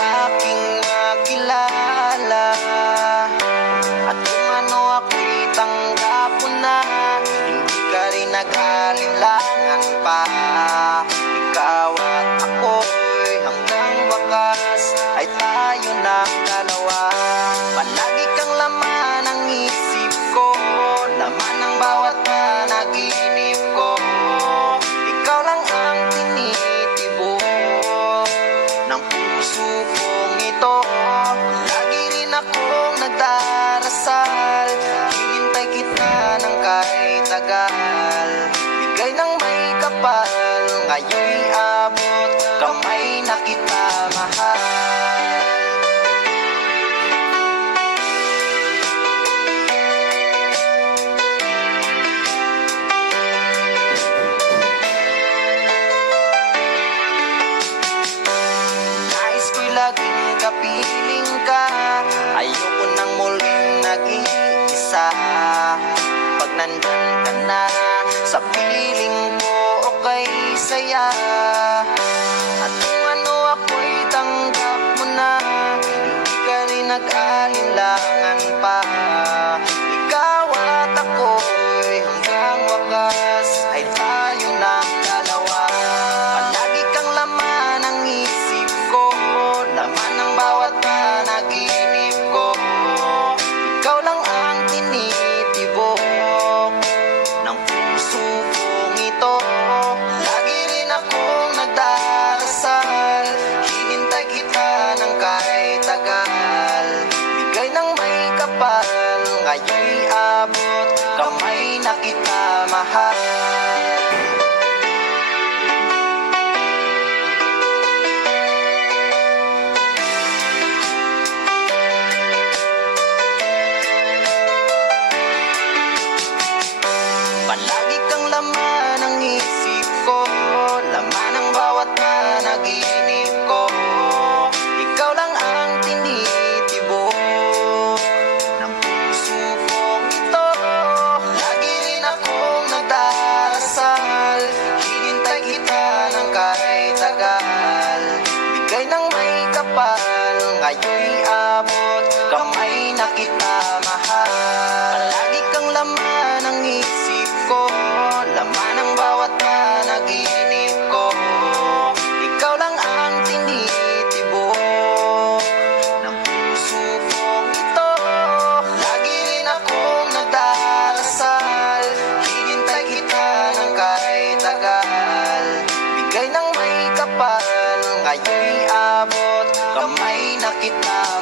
aking makilala. At kung ano ako'y tanggap mo na, hindi ka rin nag-alinlangan pa. Ikaw at ako'y hanggang wakas ay tayo ng dalawa. Palagi kang laman ng isip ko, laman ng bawat panaginip ko. Ikaw lang ang tinitibok ng puso kong ito. Lagi rin akong nagdarasal, hinintay kita ng kahit tagal. Bigay ng may kapal, ngayon'y abot kamay na kita mahal. Laging kapiling ka, ayoko nang muling nag-iisa. Pag nandyan ka na, sa piling ko okay saya. At kung ano ako'y tanggap mo na, hindi ka rin nag-alinlangan pa. Ikaw at ako'y hanggang wakas ay tayo ng dalawa. Palagi kang laman ng isip ko, laman ng bawat panaginip ko. Ikaw lang ang tinitibok ng puso kong ito. Lagi rin akong nagdarasal, hinintay kita ng kahit tagal. Bigay ng may kapal, ngayon'y abot kamay na kita mahal. Palagi kang laman ng isip ko, laman ng bawat panaginip ko. Ikaw lang ang tinitibok ng puso kong ito. Lagi rin akong nagdarasal, hinintay kita ng kahit tagal. Bigay ng may kapal, ngayon'y abot kamay na kita mahal. Palagi kang laman ng isip ko, laman ng bawat panaginip ko. Ikaw lang ang tinitibok ng puso kong ito. Lagi rin akong nagdarasal, hinintay kita ng kahit tagal. Bigay ng may kapal, ngayon'y abot kamay na kita